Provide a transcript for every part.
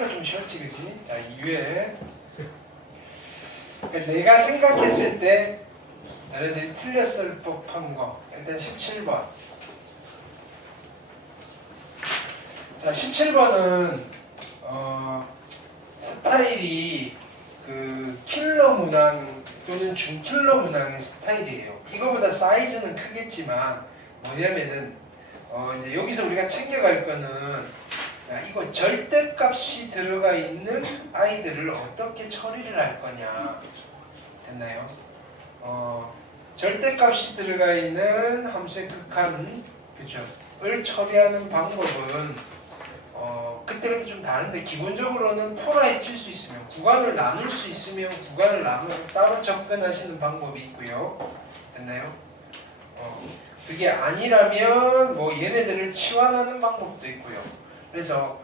2회가 좀 쉬웠지, 그지? 자, 2회. 그러니까 내가 생각했을 때 너희들이 틀렸을 법한 거. 일단 17번. 자, 17번은 스타일이 그 킬러 문항 또는 중킬러 문항의 스타일이에요. 이거보다 사이즈는 크겠지만 뭐냐면은 이제 여기서 우리가 챙겨갈 거는 이거 절대값이 들어가 있는 아이들을 어떻게 처리를 할 거냐. 됐나요? 절대값이 들어가 있는 함수의 극한, 그죠? 을 처리하는 방법은 그때그때 좀 다른데 기본적으로는 풀아에 칠 수 있으면 구간을 나눌 수 있으면 구간을 나누어 따로 접근하시는 방법이 있고요. 됐나요? 그게 아니라면 뭐 얘네들을 치환하는 방법도 있고요. 그래서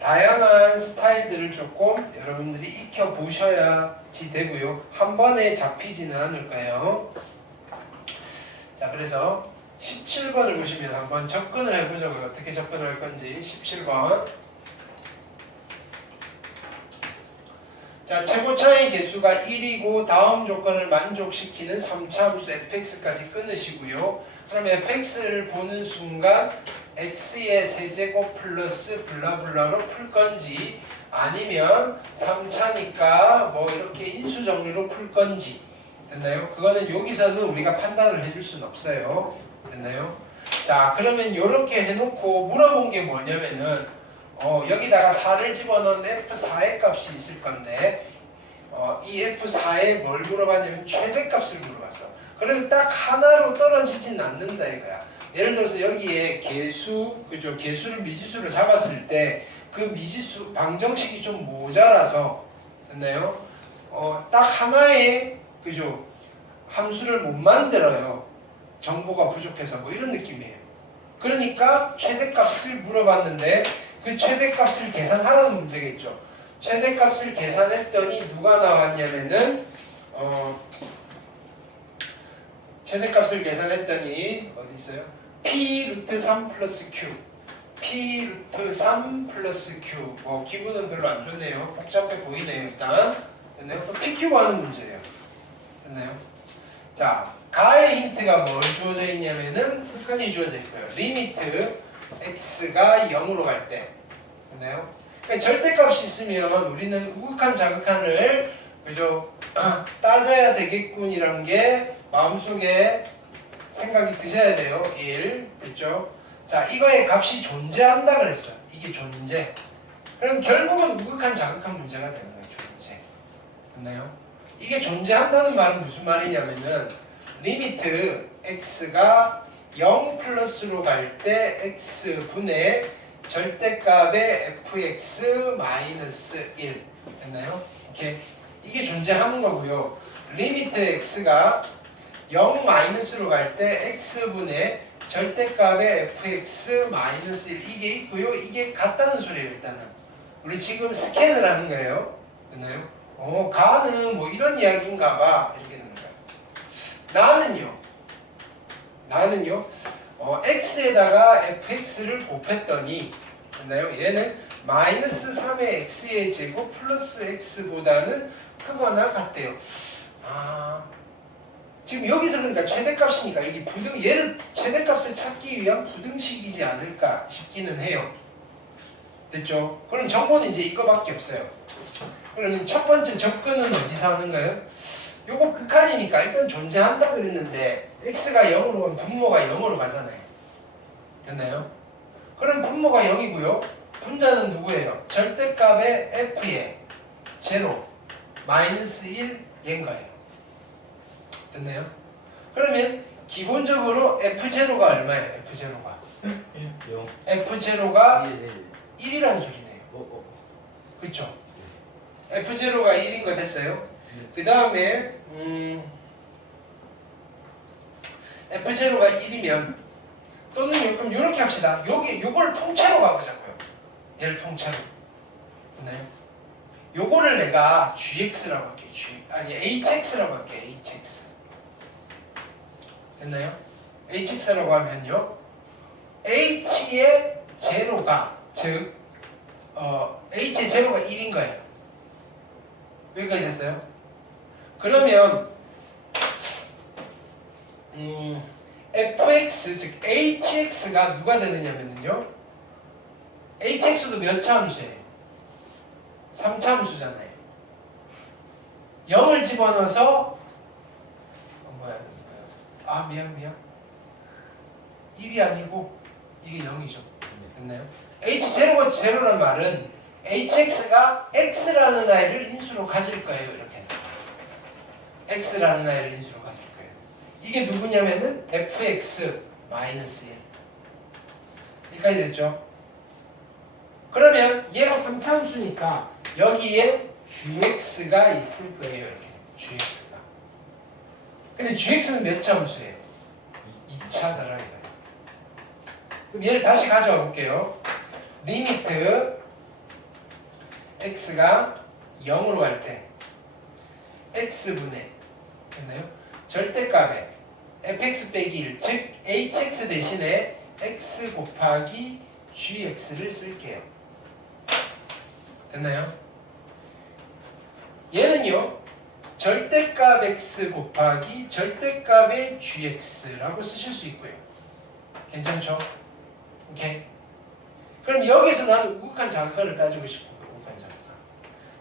다양한 스타일들을 조금 여러분들이 익혀 보셔야지 되고요. 한 번에 잡히지는 않을 거예요. 자, 그래서 17번을 보시면 한번 접근을 해보자고요. 어떻게 접근을 할 건지. 17번. 자, 최고차의 개수가 1이고 다음 조건을 만족시키는 3차 함수 fx까지 끊으시고요. 그럼 fx를 보는 순간 x의 세제곱 플러스 블라블라로 풀 건지 아니면 3차니까 뭐 이렇게 인수 정리로 풀 건지. 됐나요? 그거는 여기서는 우리가 판단을 해줄 수는 없어요. 됐나요? 자, 그러면 이렇게 해놓고 물어본 게 뭐냐면은 여기다가 4를 집어넣은 F4의 값이 있을 건데 이 F4에 뭘 물어봤냐면 최대값을 물어봤어. 그러면 딱 하나로 떨어지진 않는다 이거야. 예를 들어서 여기에 개수, 그죠? 개수를 미지수로 잡았을 때 그 미지수 방정식이 좀 모자라서, 됐나요? 딱 하나의, 그죠? 함수를 못 만들어요. 정보가 부족해서 뭐 이런 느낌이에요. 그러니까 최대값을 물어봤는데 그 최대값을 계산하라는 문제겠죠. 최대값을 계산했더니 누가 나왔냐면은 최대값을 계산했더니 어디 있어요? p 루트 3 플러스 q, p 루트 3 플러스 q. 뭐 기분은 별로 안 좋네요. 복잡해 보이네요. 일단 됐나요? PQ가 하는 문제예요. 됐나요? 자, 가의 힌트가 뭘 주어져 있냐면은 극한이 주어져 있고요. 리미트 x가 0으로 갈 때. 됐나요? 그러니까 절대값이 있으면 우리는 우극한 자극한을, 그죠? 따져야 되겠군이라는 게 마음속에 생각이 드셔야 돼요. 1. 됐죠? 자, 이거의 값이 존재한다 그랬어요. 이게 존재. 그럼 결국은 우극한 자극한 문제가 되는 거예요. 존재. 됐나요? 이게 존재한다는 말은 무슨 말이냐면은 리미트 x가 0 플러스로 갈 때 x분의 절대값의 fx 마이너스 1. 됐나요? 이렇게 이게 존재하는 거고요. 리미트 x가 0 마이너스로 갈 때 x분의 절대값의 fx 마이너스 1 이게 있고요. 이게 같다는 소리예요. 일단은 우리 지금 스캔을 하는 거예요. 됐나요? 가는 뭐 이런 이야기인가 봐. 이렇게 되는 거예요. 나는요 x에다가 fx를 곱했더니, 됐나요? 얘는 마이너스 3의 x의 제곱 플러스 x보다는 크거나 같대요. 지금 여기서 그러니까 최대값이니까 여기 얘를 최대값을 찾기 위한 부등식이지 않을까 싶기는 해요. 됐죠? 그럼 정보는 이제 이거밖에 없어요. 그러면 첫 번째 접근은 어디서 하는가요? 요거 극한이니까 일단 존재한다 그랬는데 x가 0으로 가면 분모가 0으로 가잖아요. 됐나요? 그럼 분모가 0이고요. 분자는 누구예요? 절대값의 f의 제로 마이너스 1 얘인가요? 됐나요? 그러면 기본적으로 f0가 얼마예요? f0가 0. f0가 1이라는 소리네요. 그렇죠? f0가 1인 거 됐어요? 그 다음에 f0가 1이면 또는 그럼 이렇게 합시다. 요걸 통째로 가보자고요. 얘를 통째로. 됐나요? 요거를 내가 gx라고 할게요. hx라고 할게요. hx. 됐나요? hx라고 하면요. h의 제로가, 즉 h의 제로가 1인 거예요. 여기까지 됐어요? 그러면 fx 즉 hx가 누가 되느냐면요, hx도 몇 차 함수예요? 3차 함수잖아요. 0을 집어넣어서 미안 1이 아니고 이게 0이죠. 됐나요? h0가 제로란 말은 hx가 x라는 아이를 인수로 가질 거예요. 이렇게 x라는 아이를 인수로 가질 거예요. 이게 누구냐면은 fx-1 여기까지 됐죠? 그러면 얘가 3차 함수니까 여기에 gx가 있을 거예요. 이렇게 gx가. 근데 gx는 몇 차 함수예요? 2차 더하기예요. 그럼 얘를 다시 가져와 볼게요. 리미트 x가 0으로 갈 때 x분의 됐나요? 절대값에 fx 빼기 1, 즉 hx 대신에 x 곱하기 gx를 쓸게요. 됐나요? 얘는요, 절대값 x 곱하기 절대값의 gx라고 쓰실 수 있고요. 괜찮죠? 오케이. 그럼 여기서 나는 우극한 자극을 따지고 싶고, 우극한 자극.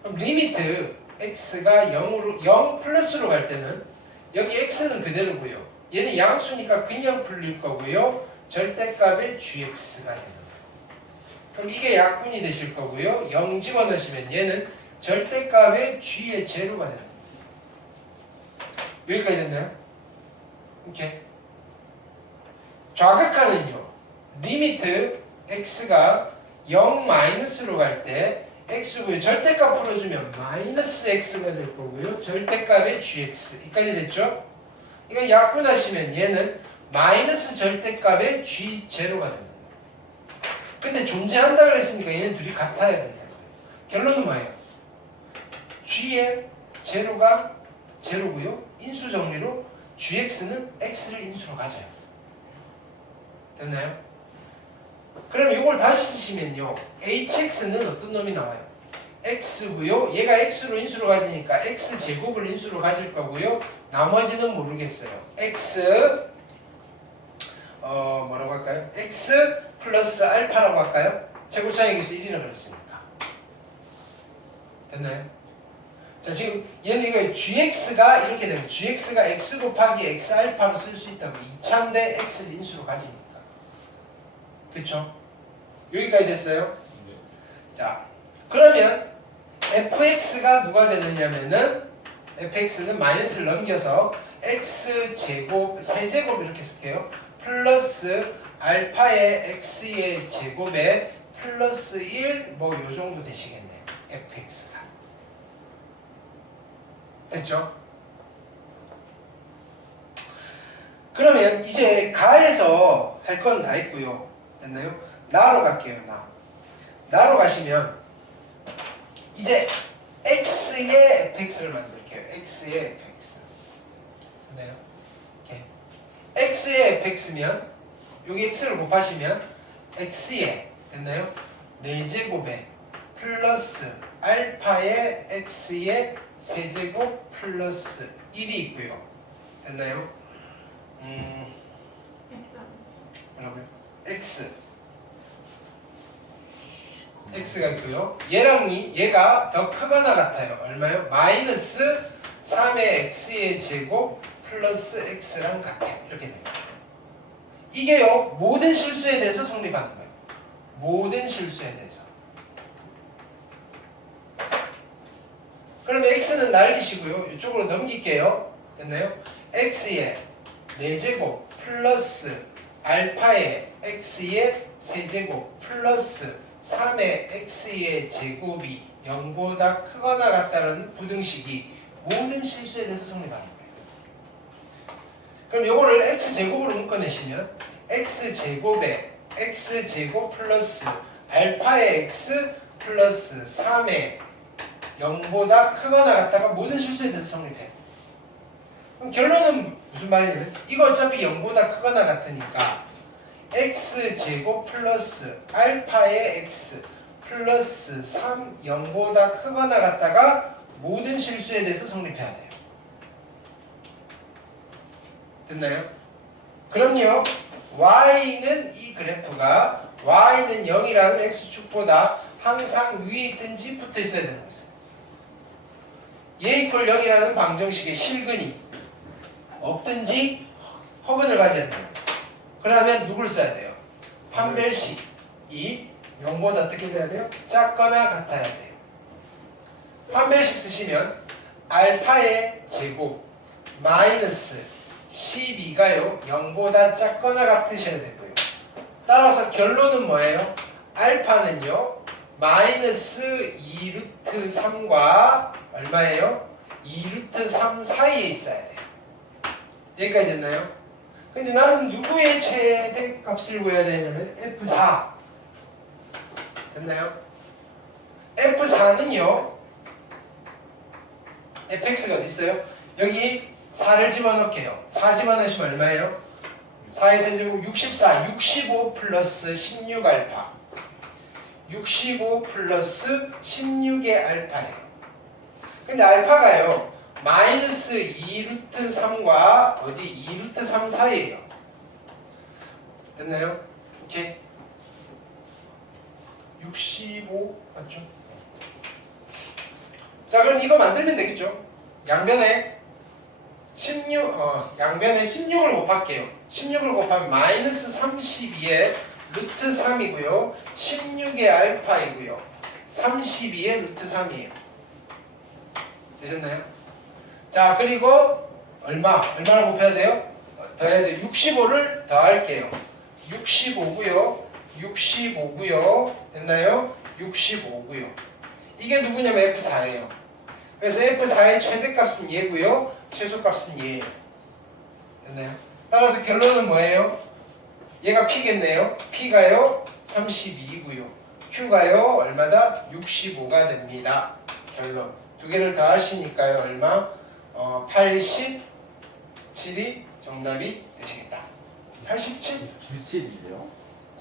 그럼 리미트 x가 0 플러스로 갈 때는 여기 x는 그대로고요. 얘는 양수니까 그냥 풀릴 거고요. 절대값의 gx가 되는 거예요. 그럼 이게 약분이 되실 거고요. 0 집어넣으시면 얘는 절대값의 g의 제로가 되는 거예요. 여기까지 됐나요? 오케이. 좌극하는요, 리미트 x가 0 마이너스로 갈 때 x고요. 절대값 풀어주면 마이너스 x가 될 거고요. 절대값의 gx. 여기까지 됐죠? 이거 약분하시면 얘는 마이너스 절대값의 g0가 됩니다. 근데 존재한다 그랬으니까 얘는 둘이 같아야 된다는 거예요. 결론은 뭐예요? g의 제로가 제로고요. 인수 정리로 gx는 x를 인수로 가져요. 됐나요? 그럼 이걸 다시 쓰시면요, hx는 어떤 놈이 나와요? x고요. 얘가 x로 인수로 가지니까 x 제곱을 인수로 가질 거고요. 나머지는 모르겠어요. x 뭐라고 할까요? x 플러스 알파라고 할까요? 제곱차의 기수 1이나 그랬으니까. 됐나요? 자, 지금 얘는 이거 gx가 이렇게 되면 gx가 x 곱하기 x 알파로 쓸 수 있다고. 2차인데 x를 인수로 가지니까. 그쵸? 여기까지 됐어요? 네. 자, 그러면 fx가 누가 되느냐면은 fx는 마이너스를 넘겨서 x제곱, 세제곱 이렇게 쓸게요. 플러스 알파의 x의 제곱에 플러스 1, 뭐 요 정도 되시겠네요. fx가. 됐죠? 그러면 이제 가에서 할 건 다 했고요. 됐나요? 나로 갈게요. 나로 가시면 이제 x의 fx를 만들게요. x의 fx. 됐나요? 오케이. x의 fx면 여기 x를 곱하시면 x의 됐나요? 4제곱에 플러스 알파의 x의 세제곱 플러스 1이 있고요. 됐나요? 뭐라고요? x가 있고요. 얘가 더 크거나 같아요. 얼마요? 마이너스 3의 x의 제곱 플러스 x랑 같아요. 이렇게 됩니다. 이게요, 모든 실수에 대해서 성립하는 거예요. 모든 실수에 대해서. 그런데 x는 날리시고요. 이쪽으로 넘길게요. 됐나요? x의 4제곱 플러스 알파의 x의 세제곱 플러스 3의 x의 제곱이 0보다 크거나 같다는 부등식이 모든 실수에 대해서 성립하는 거예요. 그럼 이거를 x제곱으로 묶어내시면 x제곱에 x제곱 플러스 알파의 x 플러스 3의 0보다 크거나 같다가 모든 실수에 대해서 성립해요. 그럼 결론은 무슨 말이냐면 이거 어차피 0보다 크거나 같으니까 x제곱 플러스 알파의 x 플러스 3 0보다 크거나 같다가 모든 실수에 대해서 성립해야 돼요. 됐나요? 그럼요. y는 이 그래프가 y는 0이라는 x축보다 항상 위에 있든지 붙어 있어야 되는 거죠. 얘 이퀄 0이라는 방정식의 실근이 없든지 허근을 가져야 돼요. 그러면 누굴 써야 돼요? 판별식이 0보다 어떻게 돼야 돼요? 작거나 같아야 돼요. 판별식 쓰시면 알파의 제곱 마이너스 12가요 0보다 작거나 같으셔야 되고요. 따라서 결론은 뭐예요? 알파는요 마이너스 2루트 3과 얼마예요? 2루트 3 사이에 있어야 돼요. 여기까지 됐나요? 근데 나는 누구의 최대값을 구해야 되냐면 F4 됐나요? F4는요 fx가 어디 있어요? 여기 4를 집어넣을게요. 4 집어넣으시면 얼마예요? 4의 세제곱 64, 65 플러스 16 알파 65 플러스 16의 알파예요. 근데 알파가요 마이너스 2루트 3과 어디 2루트 3 사이에요. 됐나요? 오케이. 65 맞죠? 자 그럼 이거 만들면 되겠죠? 양변에 16을 곱할게요. 16을 곱하면 마이너스 32의 루트 3이고요. 16의 알파이고요. 32의 루트 3이에요. 되셨나요? 자 그리고 얼마를 곱해야 돼요? 더해야 돼요. 65를 더할게요. 65고요. 65고요. 됐나요? 65고요. 이게 누구냐면 F4예요. 그래서 F4의 최대값은 얘고요. 최소값은 얘예요. 됐나요? 따라서 결론은 뭐예요? 얘가 P겠네요. P가요 32고요. Q가요 얼마다? 65가 됩니다. 결론. 두 개를 더하시니까요 얼마? 87이 정답이 되시겠다. 87? 97이요?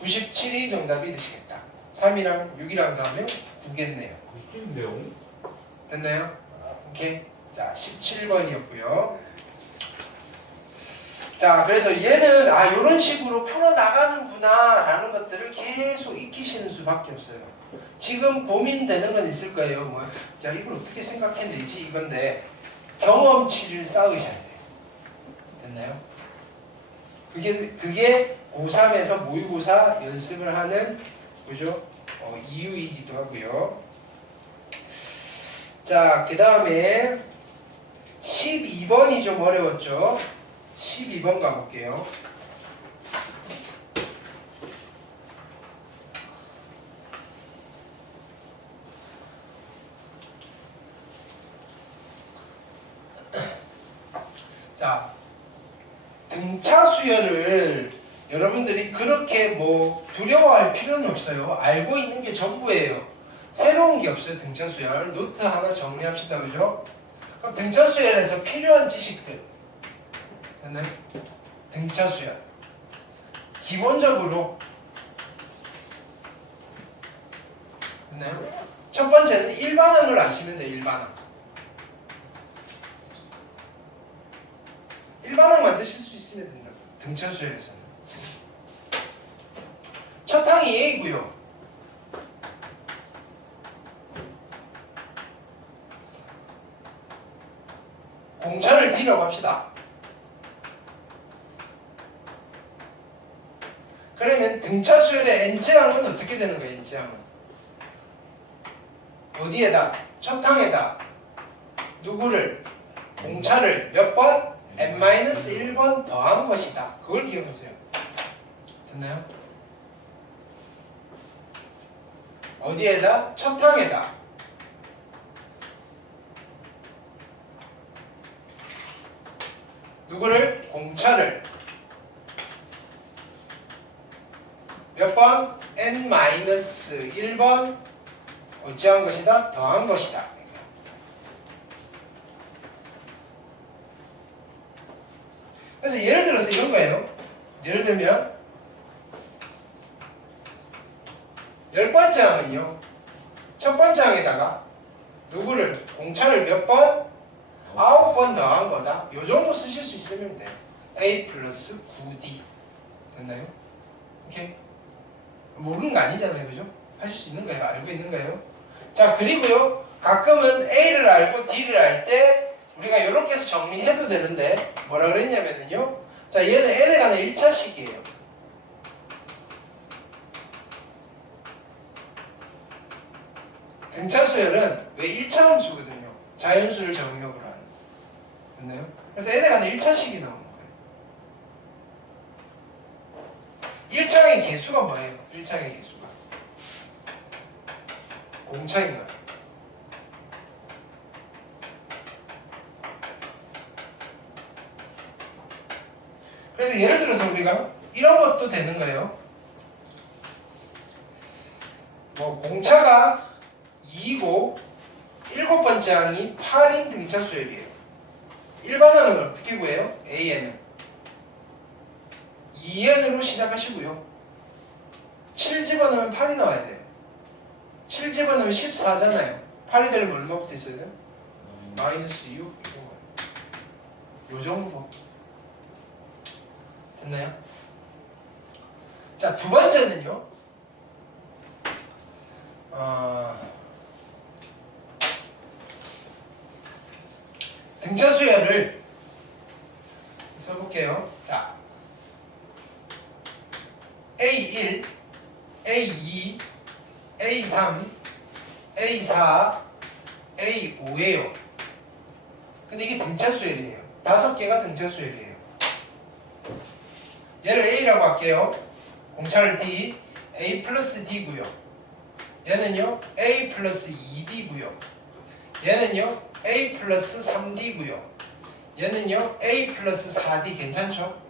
97이 정답이 되시겠다. 3이랑 6이랑 더하면 9겠네요. 97인데요? 됐나요? 오케이. 자, 17번이었고요. 자, 그래서 얘는 이런 식으로 풀어나가는구나 라는 것들을 계속 익히시는 수밖에 없어요. 지금 고민되는 건 있을 거예요. 뭐, 야, 이걸 어떻게 생각해내지? 이건데 경험치를 쌓으셔야 돼요. 됐나요? 그게 고3에서 모의고사 연습을 하는 그죠? 이유이기도 하고요. 자, 그 다음에 12번이 좀 어려웠죠? 12번 가볼게요. 자, 등차 수열을 여러분들이 그렇게 뭐 두려워할 필요는 없어요. 알고 있는 게 전부예요. 새로운 게 없어요. 등차 수열. 노트 하나 정리합시다. 그죠? 그럼 등차 수열에서 필요한 지식들. 됐나요? 등차 수열. 기본적으로 됐나요? 첫 번째는 일반항을 아시면 돼요. 일반항. 일반항 만드실 수 있으면 된다. 등차 수열에서는. 첫 항이 A고요. 공차를 D라고 합시다. 그러면 등차 수열의 n제항은 어떻게 되는 거예요? n제항은 어디에다? 첫 항에다 누구를? 공차를 몇 번? n-1번 더한 것이다. 그걸 기억하세요. 됐나요? 어디에다? 첫 항에다. 누구를? 공차를 몇 번? n-1번 어찌한 것이다? 더한 것이다. 그래서 예를 들어서 이런 거예요. 예를 들면 10번째 항은요. 첫 번째 항에다가 누구를 공차를 몇 번? 9번 더한 거다. 요 정도 쓰실 수 있으면 돼요. A 플러스 9D 됐나요? 오케이. 모르는 거 아니잖아요, 그죠? 하실 수 있는 거예요. 알고 있는 거예요. 자, 그리고요, 가끔은 A를 알고 D를 알 때 우리가 이렇게 해서 정리해도 되는데 뭐라 그랬냐면요. 자, 얘는 N에 관한 1차식이에요. 등차 수열은 왜 1차 함수거든요. 자연수를 정의역으로 하는. 됐나요? 그래서 N에 관한 1차식이 나오는 거예요. 1차의 개수가 뭐예요? 1차의 개수가 공차인 거예요. 그래서 예를 들어서 우리가 이런 것도 되는 거예요. 뭐 공차가 2이고 7번째 항이 8인 등차 수열이에요. 일반항은 어떻게 구해요? AN은 2N으로 시작하시고요. 7 집어넣으면 8이 나와야 돼요. 7 집어넣으면 14잖아요. 8이 되려면 얼마부터 있어야 돼요? 마이너스 6 요 정도. 됐나요? 자, 두 번째는요. 등차 수열을 써볼게요. 자, A1, A2, A3, A4, A5예요. 근데 이게 등차 수열이에요. 5개가 등차 수열이에요. 얘를 A라고 할게요. 공차를 D, A 플러스 D고요. 얘는요, A 플러스 2D고요. 얘는요, A 플러스 3D고요. 얘는요, A 플러스 4D 괜찮죠?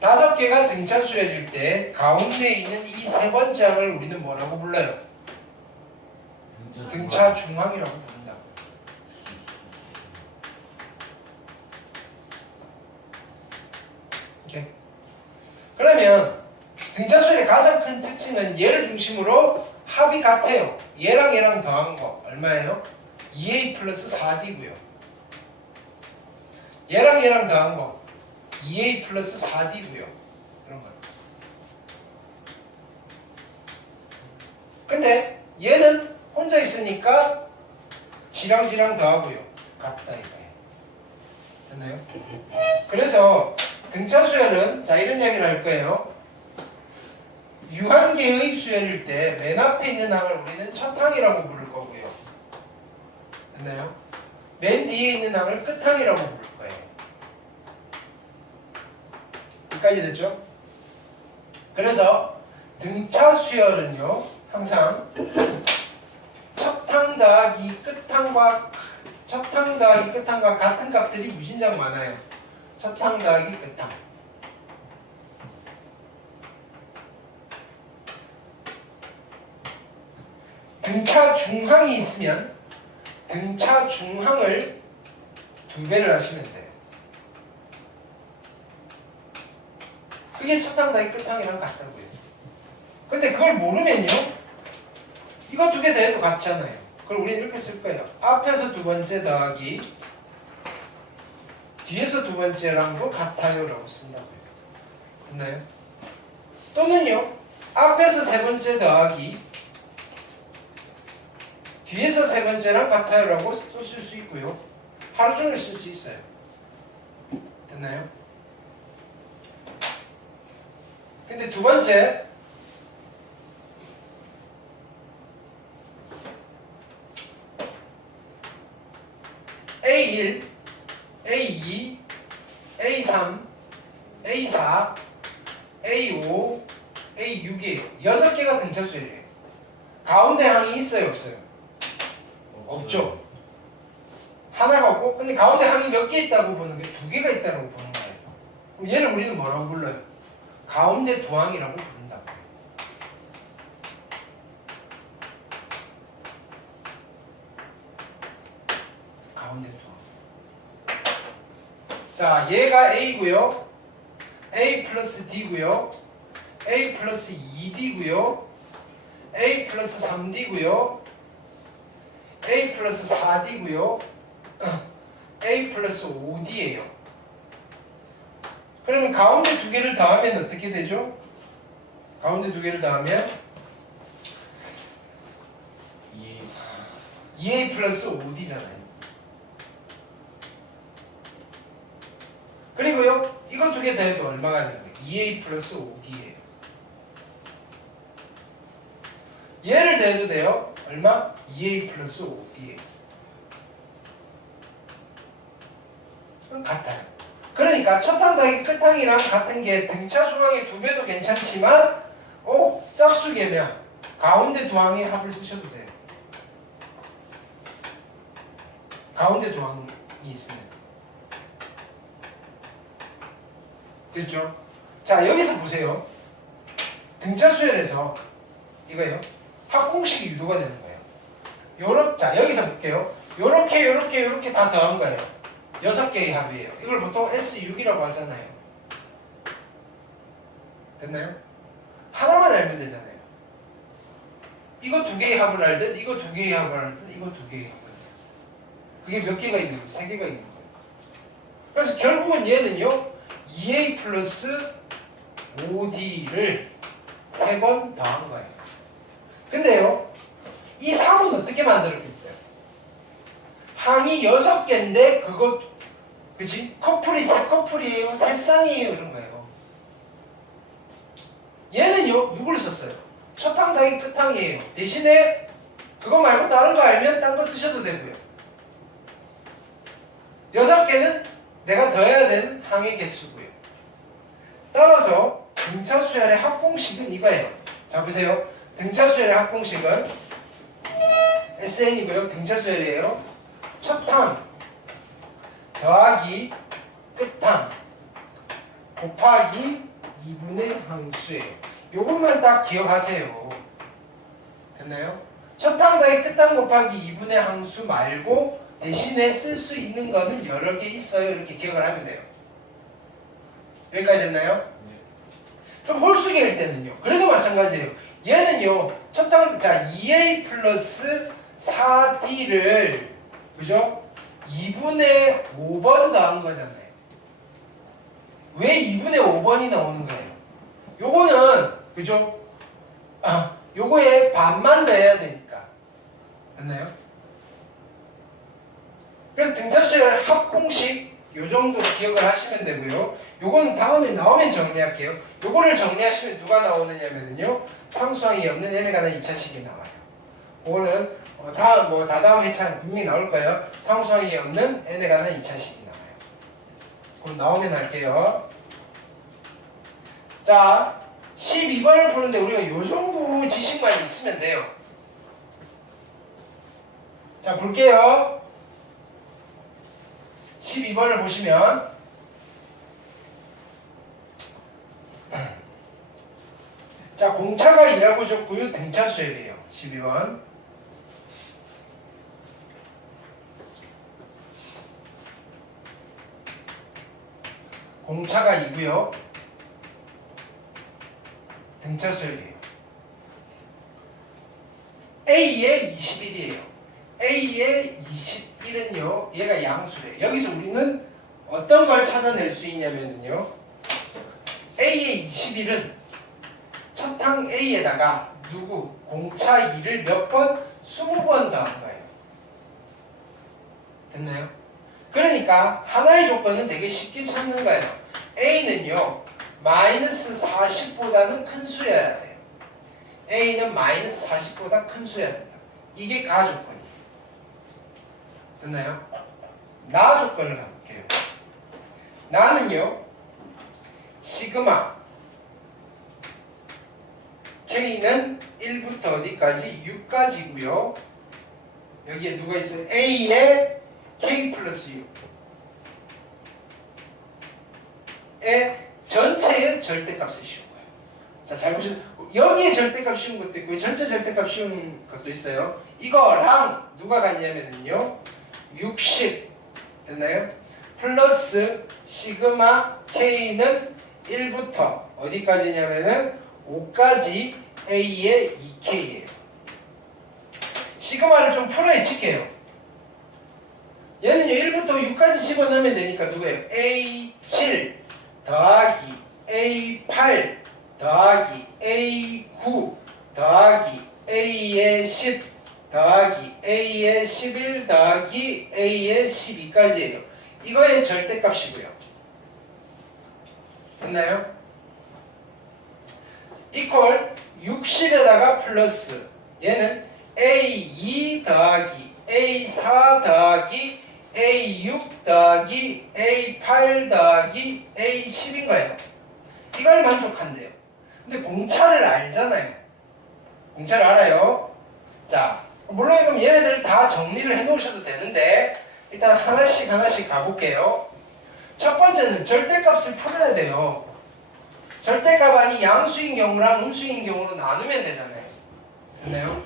5개가 등차 수열일 때 가운데 있는 이 세 번째 항을 우리는 뭐라고 불러요? 등차 중항이라고 부른다. 오케이. 그러면 등차 수열의 가장 큰 특징은 얘를 중심으로 합이 같아요. 얘랑 얘랑 더한 거 얼마예요? 2A 플러스 4D고요. 얘랑 얘랑 더한 거 2A 플러스 4D고요. 그런 거. 근데 얘는 혼자 있으니까 지랑지랑 더하고요. 같다 이거예요. 됐나요? 그래서 등차 수열은 자 이런 얘기를 할 거예요. 유한계의 수열일 때 맨 앞에 있는 항을 우리는 첫 항이라고 부를 거고요. 됐나요? 맨 뒤에 있는 항을 끝항이라고 부를 거예요. 여기까지 됐죠? 그래서 등차 수열은요 항상 첫항 더하기 끝항과 같은 값들이 무진장 많아요. 첫항 더하기 끝항. 등차 중항이 있으면 등차 중항을 2배를 하시면 돼요. 그게 첫항 더하기 끝항이랑 같다고요. 근데 그걸 모르면요 이거 2개 더해도 같잖아요. 그럼 우리는 이렇게 쓸 거예요. 앞에서 2번째 더하기 뒤에서 2번째랑도 같아요 라고 쓴다고요. 됐나요? 또는요 앞에서 3번째 더하기 뒤에서 3번째랑 같아요 라고 또 쓸 수 있고요. 하루 종일 쓸 수 있어요. 됐나요? 근데 2번째 A1, A2, A3, A4, A5, A6이에요. 6개가 등차 수열이에요. 가운데 항이 있어요, 없어요? 없죠. 하나가 없고, 근데 가운데 항이 몇 개 있다고 보는 게 2개가 있다고 보는 거예요. 그럼 얘를 우리는 뭐라고 불러요? 가운데 두항이라고 부른다고. 가운데 두항. 자, 얘가 A고요. A 플러스 D고요. A 플러스 2D고요. A 플러스 3D고요. A 플러스 4D고요. A 플러스 5D예요. 그러면 가운데 두 개를 더하면 어떻게 되죠? 가운데 두 개를 더하면 2A 플러스 5D잖아요. 그리고요, 이거 두 개 더해도 얼마가 되는 거예요? 2A 플러스 5D예요. 얘를 더해도 돼요? 얼마? 2A 플러스 5D예요. 그럼 같아요. 그러니까 첫항 더하기 끝항이랑 같은 게 등차 중항의 2배도 괜찮지만 짝수계면 가운데 두 항의 합을 쓰셔도 돼요. 가운데 두 항이 있으면. 됐죠? 자, 여기서 보세요. 등차 수열에서 이거요. 합공식이 유도가 되는 거예요. 자, 여기서 볼게요. 요렇게 다 더한 거예요. 6개의 합이에요. 이걸 보통 S6이라고 하잖아요. 됐나요? 하나만 알면 되잖아요. 이거 두 개의 합을 알든, 이거 두 개의 합을 알든, 이거 두 개의 합을 알든. 그게 몇 개가 있는 거예요? 3개가 있는 거예요. 그래서 결국은 얘는요, 2A 플러스 5D를 3번 더한 거예요. 근데요, 이 3은 어떻게 만들었겠어요? 항이 6개인데, 그지? 커플이 3커플이에요? 3쌍이에요? 이런 거예요. 얘는요, 누구를 썼어요? 첫항 더하기 끝항이에요. 대신에, 그거 말고 다른 거 알면 딴 거 쓰셔도 되고요. 6개는 내가 더해야 되는 항의 개수고요. 따라서 등차 수열의 합공식은 이거예요. 자, 보세요. 등차 수열의 합공식은 SN이고요. 등차 수열이에요. 첫항 더하기 끝항 곱하기 2분의 항수예요. 요것만 딱 기억하세요. 됐나요? 첫항 더하기 끝항 곱하기 2분의 항수 말고 대신에 쓸 수 있는 거는 여러 개 있어요. 이렇게 기억을 하면 돼요. 여기까지 됐나요? 좀 홀수계일 때는요. 그래도 마찬가지예요. 얘는요. 첫항, 자, 2A 플러스 4D를 그죠? 2분의 5번 더한 거잖아요. 왜 2분의 5번이 나오는 거예요? 요거는 그죠? 요거에 반만 더해야 되니까. 됐나요? 그래서 등차수열 합공식 요 정도 기억을 하시면 되고요. 요거는 다음에 나오면 정리할게요. 요거를 정리하시면 누가 나오느냐면요. 상수항이 없는 n에 관한 2차식이 나와요. 그거는 다다음 회차는 분명히 나올 거예요. 상수항이 없는 n에 관한 2차식이 나와요. 그럼 나오면 할게요. 자, 12번을 푸는데 우리가 요 정도 지식만 있으면 돼요. 자, 볼게요. 12번을 보시면 자, 공차가 2라고 줬고요. 등차 수열이에요. 12번. 공차가 2고요. 등차 수열이에요. A의 21이에요. A의 21은요. 얘가 양수래요. 여기서 우리는 어떤 걸 찾아낼 수 있냐면요. A의 21은 첫항 A에다가 공차 2를 몇 번? 20번 더한 거예요. 됐나요? 그러니까 하나의 조건은 되게 쉽게 찾는 거예요. A는요. 마이너스 40보다는 큰 수여야 돼요. A는 마이너스 40보다 큰 수여야 된다. 이게 가 조건이에요. 됐나요? 나 조건을 가볼게요. 나는요. 시그마 K는 1부터 어디까지? 6까지고요. 여기에 누가 있어요? A에 K 플러스 6의 전체의 절대값을 씌운 거예요. 자, 잘 보시면 여기에 절대값 씌운 것도 있고 전체 절대값 씌운 것도 있어요. 이거랑 누가 같냐면요. 60 됐나요? 플러스 시그마 K는 1부터 어디까지냐면은 5까지 A의 2K예요. 시그마를 좀 풀어야 칠게요. 얘는요 1부터 6까지 집어넣으면 되니까 누구예요? A7 더하기 A8 더하기 A9 더하기 A의 10 더하기 A의 11 더하기 A의 12까지예요. 이거의 절대값이고요. 됐나요? 이퀄 60에다가 플러스 얘는 A2 더하기 A4 더하기 A6 더하기 A8 더하기 A10인 거예요. 이걸 만족한대요. 근데 공차를 알잖아요. 공차를 알아요. 자, 물론 그럼 얘네들 다 정리를 해 놓으셔도 되는데 일단 하나씩 하나씩 가볼게요. 첫 번째는 절대값을 풀어야 돼요. 절대값 아니 양수인 경우랑 음수인 경우로 나누면 되잖아요. 됐나요?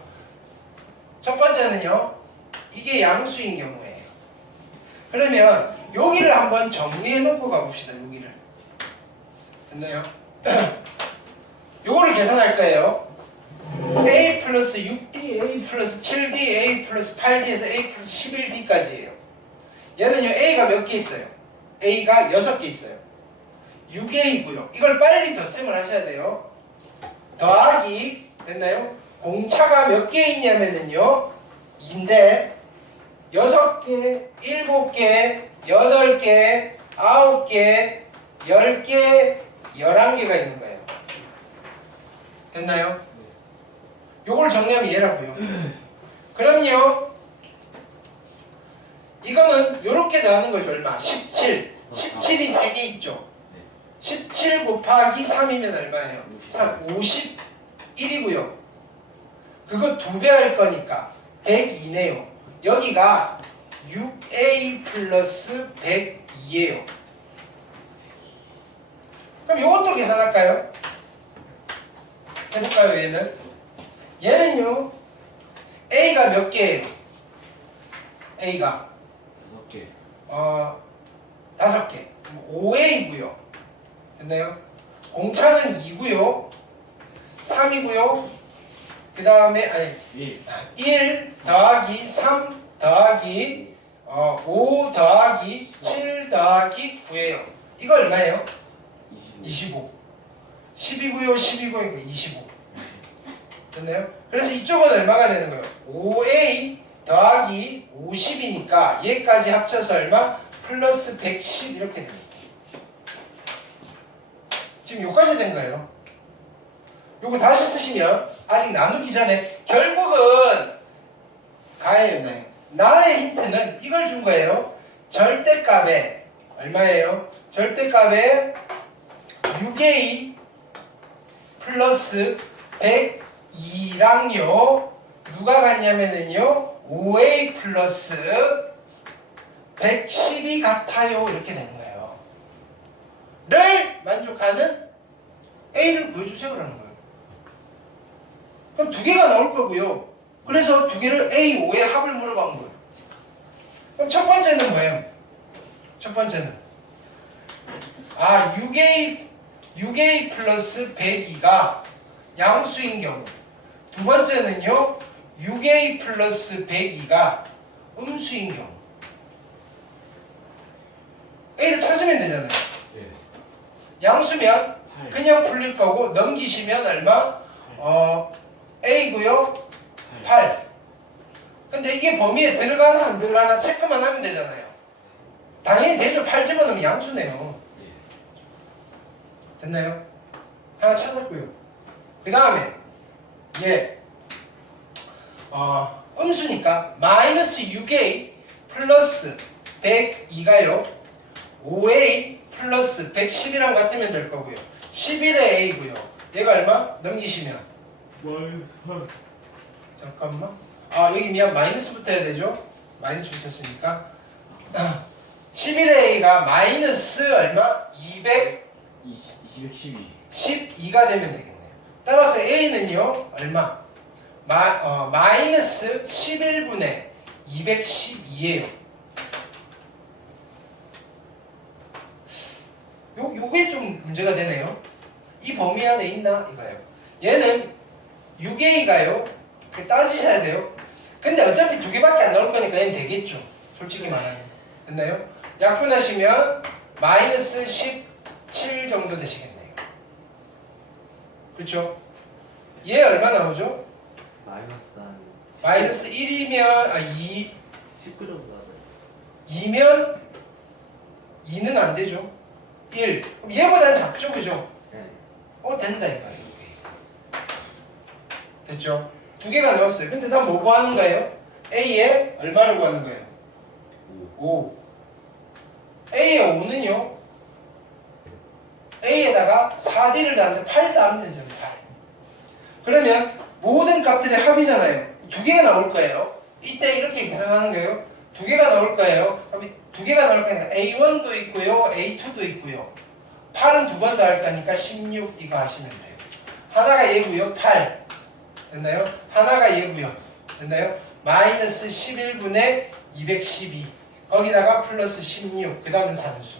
첫 번째는요. 이게 양수인 경우예요. 그러면 여기를 한번 정리해 놓고 가봅시다. 여기를. 됐나요? 요거를 계산할 거예요. A 플러스 6D, A 플러스 7D, A 플러스 8D에서 A 플러스 11D까지예요. 얘는요 A가 몇 개 있어요? A가 6개 있어요. 6A고요. 이걸 빨리 덧셈을 하셔야 돼요. 더하기 됐나요? 공차가 몇 개 있냐면은요 2인데 6개, 7개, 8개, 9개, 10개, 11개가 있는 거예요. 됐나요? 요걸 정리하면 얘라고요. 그럼요. 이거는 요렇게 나오는 거죠. 얼마? 17. 17이 3개 있죠. 17 곱하기 3이면 얼마예요? 3, 51이고요. 그거 2배 할 거니까 102네요. 여기가 6A 플러스 102예요. 그럼 이것도 계산할까요? 해볼까요? 얘는요 A가 몇 개예요? A가 5개. 5개. 5A고요. 됐나요? 공차는 2고요. 3이고요. 그 다음에 1 더하기 3 더하기 5 더하기 7 더하기 9예요. 이거 얼마예요? 25. 10이고요. 10이고요. 25. 됐나요? 그래서 이쪽은 얼마가 되는 거예요? 5A 더하기 50이니까 얘까지 합쳐서 얼마? 플러스 110 이렇게 됩니다. 지금 여기까지 된 거예요. 요거 다시 쓰시면 아직 나누기 전에 결국은 가야였나요? 나의 힌트는 이걸 준 거예요. 절대값에 얼마예요? 절대값에 6A 플러스 102랑요 누가 같냐면은요 5A 플러스 110이 같아요. 이렇게 되는 거예요. 를 만족하는 A를 보여주세요라는 거예요. 그럼 2개가 나올 거고요. 그래서 2개를 A, 5의 합을 물어본 거예요. 그럼 첫 번째는 뭐예요? 첫 번째는 6A 플러스 102가 양수인 경우. 두 번째는요 6A 플러스 102가 음수인 경우. A를 찾으면 되잖아요. 양수면 그냥 풀릴 거고 넘기시면 얼마? A고요 8. 근데 이게 범위에 들어가나 안 들어가나 체크만 하면 되잖아요. 당연히 되죠. 8 집어넣으면 양수네요. 됐나요? 하나 찾았고요. 그 다음에 얘 음수니까 마이너스 6A 플러스 102가요 5A 플러스 110이랑 같으면 될 거고요. 11의 A고요. 얘가 얼마? 넘기시면 잠깐만. 여기 미안 마이너스부터 해야 되죠? 마이너스 붙였으니까 11의 A가 마이너스 얼마? 212가 되면 되겠네요. 따라서 A는요 얼마? 마이너스 11분의 212예요. 요게 좀 문제가 되네요. 이 범위 안에 있나? 이거예요. 얘는 6A가요. 따지셔야 돼요. 근데 어차피 2개밖에 안 나올 거니까 얘는 되겠죠. 솔직히 말하면. 됐나요? 약분하시면 마이너스 17 정도 되시겠네요. 그렇죠? 얘 얼마 나오죠? 마이너스 한 마이너스 1이면 19 정도 하죠. 2면 2는 안 되죠. 1. 그럼 얘보다는 작죠, 그죠? 네. 된다 이거예요. 됐죠? 2개가 나왔어요. 근데 난 뭐 구하는 거예요? A에 얼마를 구하는 거예요? 5. A에 5는요? A에다가 4D를 더하는데 8 더하면 되잖아요. 8. 그러면 모든 값들의 합이잖아요. 2개가 나올 거예요. 이때 이렇게 계산하는 거예요. 2개가 나올 거예요. 그럼 2개가 나올 거니까 A1도 있고요. A2도 있고요. 8은 2번 더할 거니까 16 이거 하시면 돼요. 하나가 얘고요. 8. 됐나요? 하나가 얘고요. 됐나요? 마이너스 11분의 212. 거기다가 플러스 16. 그 다음은 산수.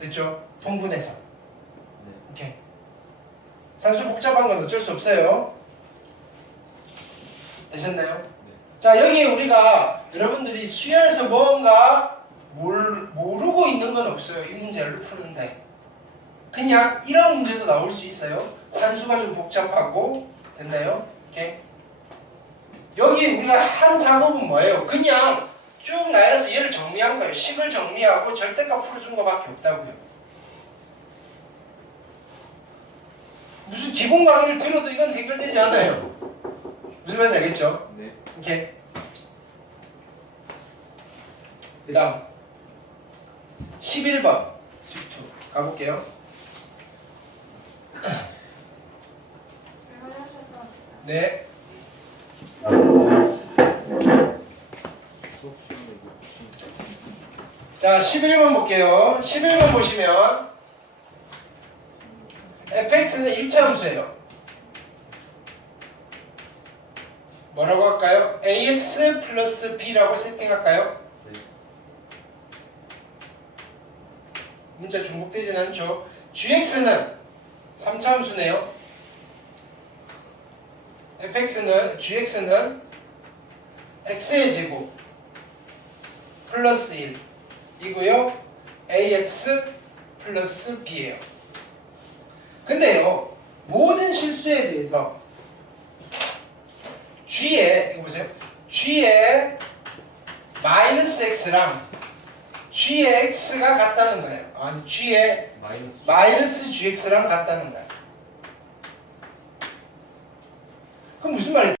됐죠? 통분해서. 네. 오케이. 산수 복잡한 건 어쩔 수 없어요. 되셨나요? 네. 자, 여기 우리가 여러분들이 수연에서 뭔가 모르고 있는 건 없어요. 이 문제를 푸는데. 그냥 이런 문제도 나올 수 있어요. 산수가 좀 복잡하고. 됐나요? 오케이. 여기 우리가 한 작업은 뭐예요? 그냥 쭉 나열해서 얘를 정리한 거예요. 식을 정리하고 절대값 풀어준 거밖에 없다고요. 무슨 기본 강의를 들어도 이건 해결되지 않아요. 무슨 말인지 알겠죠? 네. 오케이. 그 다음 11번 G2 가볼게요. 네. 자, 11번 볼게요. 11번 보시면 fx는 1차 함수예요. 뭐라고 할까요? ax 플러스 b라고 세팅할까요? 네. 문자 중복되진 않죠. gx는 3차 함수네요. gx는 x의 제곱 플러스 1 이고요. ax 플러스 b예요. 근데요, 모든 실수에 대해서 g에 이거 보세요. g에 마이너스 x랑 g의 x가 같다는 거예요. 아니 g에 마이너스 gx랑 같다는 거예요. 그럼 무슨 말이에요?